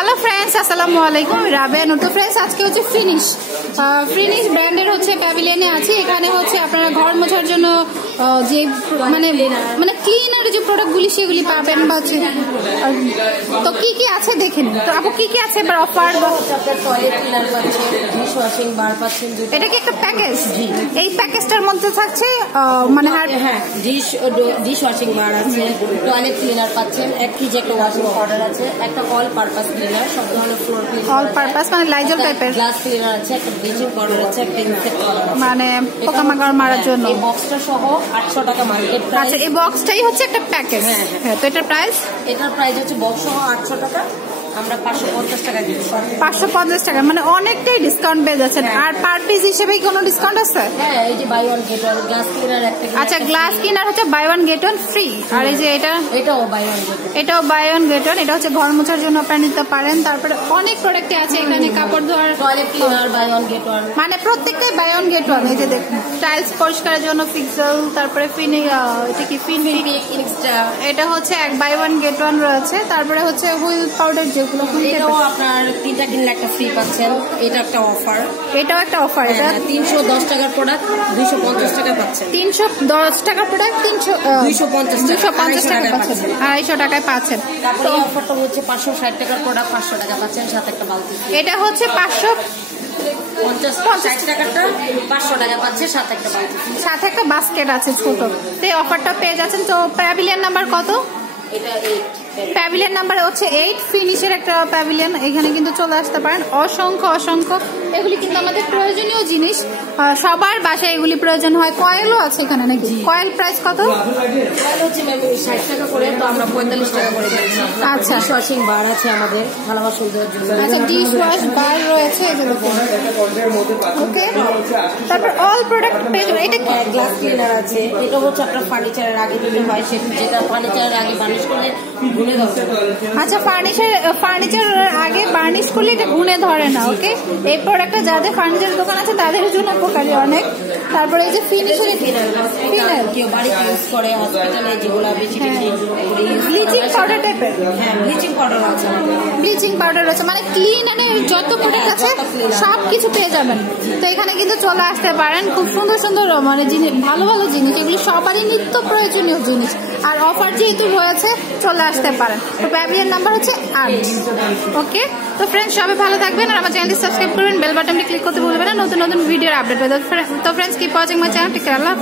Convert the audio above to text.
Hello friends আসসালামু আলাইকুম রাবেন তো ফ্রেন্ডস আজকে হচ্ছে ফিনিশ ফিনিশ ব্র্যান্ডের হচ্ছে প্যাভিলিয়নে আছি। এখানে হচ্ছে আপনারা ঘর মোছার জন্য যে মানে মানে ক্লিনার যে প্রোডাক্টগুলি সেগুলি পাবেন বা হচ্ছে তো কি কি আছে দেখে নিন। তো আপু কি কি আছে এবার অফার ক্লিনার এটা কি একটা প্যাকেজ এই প্যাকেজটার মধ্যে থাকছে মানে হ্যাঁ ডিশ ডিশ ওয়াশিং বার আছে টয়লেট ক্লিনার পাচ্ছেন এক কেজি একটা ওয়াশিং পাউডার আছে একটা অল পারপাস ক্লিনার সব ধরনের ফ্লোর অল পারপাস মানে লাইজল টাইপের গ্লাস ক্লিনার আছে একটা ব্লিচিং পাউডার আছে একটা ইনসেক্ট মানে পোকামাকড় মারার জন্য। এই বক্সটা সহ আটশো টাকা মার্কেট আচ্ছা এই বক্সটাই হচ্ছে একটা প্যাকেজ হ্যাঁ, হ্যাঁ। হ্যাঁ তো এটার প্রাইস এটার প্রাইস হচ্ছে বক্স আটশো টাকা। আমরা পাঁচশো পঞ্চাশ টাকা দিচ্ছি। পাঁচশো পঞ্চাশ টাকা মানে অনেকটাই ডিসকাউন্ট পেয়ে যাচ্ছেন। আর পার পিস হিসেবে কোনো ডিসকাউন্ট আছে? হ্যাঁ এই যে buy one get one glass cleaner একটা আচ্ছা গ্লাস কিনার হচ্ছে buy one get one free আর এই যে এটা? এটাও বাই ওয়ান গেট এটাও বাই ওয়ান গেট ওয়ান এটা হচ্ছে ঘর মোছার জন্য আপনারা নিতে পারেন। তারপরে অনেক প্রোডাক্টই আছে এখানে কাপড় ধোয়ার toilet cleaner buy one get one মানে প্রত্যেকটাই বাই ওয়ান গেট ওয়ান এই যে দেখুন টাইলস পরিষ্কারের জন্য ফিক্সেল তারপরে ফিন এটা কি ফিন পিক ইনস্টা এটা হচ্ছে এক বাই ওয়ান গেট ওয়ান রয়েছে। তারপরে হচ্ছে হুইল পাউডার যেগুলো এটাও আপনার তিনটা কিনলে একটা ফ্রি পাচ্ছেন। এটা একটা অফার এটাও একটা অফার এটা তিনশো দশ টাকার প্রোডাক্ট দুইশো পঞ্চাশ টাকা পাচ্ছেন। তিনশো দশ টাকা প্রোডাক্ট তিনশো 250 টাকা, দুশো পঞ্চাশ টাকা পাচ্ছেন। আড়াইশো টাকায় পাচ্ছেন। তারপরে অফারটা হচ্ছে পাঁচশো ষাট টাকার প্রোডাক্ট পাঁচশো টাকা পাচ্ছেন সাথে একটা বালতি। এটা হচ্ছে পাঁচশো পঞ্চাশ ষাট টাকারটা পাঁচশো টাকা পাচ্ছে সাথে একটা সাথে একটা বাস্কেট আছে ছোট। তো এই অফারটা পেয়ে যাচ্ছেন তো প্যাভিলিয়ান নাম্বার কত? এটা এইট প্যাভিলিয়ন নাম্বার হচ্ছে এইট ফিনিশের একটা প্যাভিলিয়ন এখানে কিন্তু চলে আসতে পারেন। অসংখ্য অসংখ্য। এগুলি কিন্তু আমাদের প্রয়োজনীয় জিনিস। সবার বাসায় এগুলি প্রয়োজন হয়। কয়েলও আছে এখানে নাকি? কয়েল প্রাইস কত? তাহলে হচ্ছে ম্যাম ষাট টাকা করে তো আমরা পঁয়তাল্লিশ টাকা করে দিচ্ছি। আচ্ছা। ওয়াশিং বার আছে আমাদের আচ্ছা ডিশ ওয়াশ বার রয়েছে ওকে তারপর অল প্রোডাক্ট পেয়ে যাবেন। এটা গ্লাস ক্লিনার আছে। এটা হচ্ছে আপনার ফার্নিচারের আগে দিতে হয় যেটা ফার্নিচারের আগে বানিশ করলে গুনে আচ্ছা ফার্নিচার ফার্নিচার আগে বার্নিশ করলে এটা গুনে ধরে না ওকে এই প্রোডাক্টটা যাদের ফার্নিচার দোকান আছে তাদের জন্য উপকারী অনেক। তারপরে এই যে ফিনিশিং ফিনাল কেউ বাড়িতে ইউজ করে হসপিটালে যেগুলো বেশি বেশি ব্লিচিং পাউডার টাইপের হ্যাঁ ব্লিচিং পাউডার আছে ব্লিচিং পাউডার আছে মানে ক্লিন এনে যত প্রোডাক্ট আছে সব কিছু পেয়ে যাবেন। তো এখানে কিন্তু চলে আসতে পারেন খুব সুন্দর সুন্দর মানে জিনিস ভালো ভালো জিনিস। এগুলি সবারই নিত্য প্রয়োজনীয় জিনিস। আর অফার যেহেতু রয়েছে চলে আসতে পারেন। তো প্যাভিলিয়ন নাম্বার হচ্ছে আট। ওকে তো ফ্রেন্ডস সবাই ভালো থাকবেন আর আমার চ্যানেলটি সাবস্ক্রাইব করবেন বেল বাটনটি ক্লিক করতে ভুলবেন না। নতুন নতুন ভিডিওর আপডেট তো friends keep watching my channel tick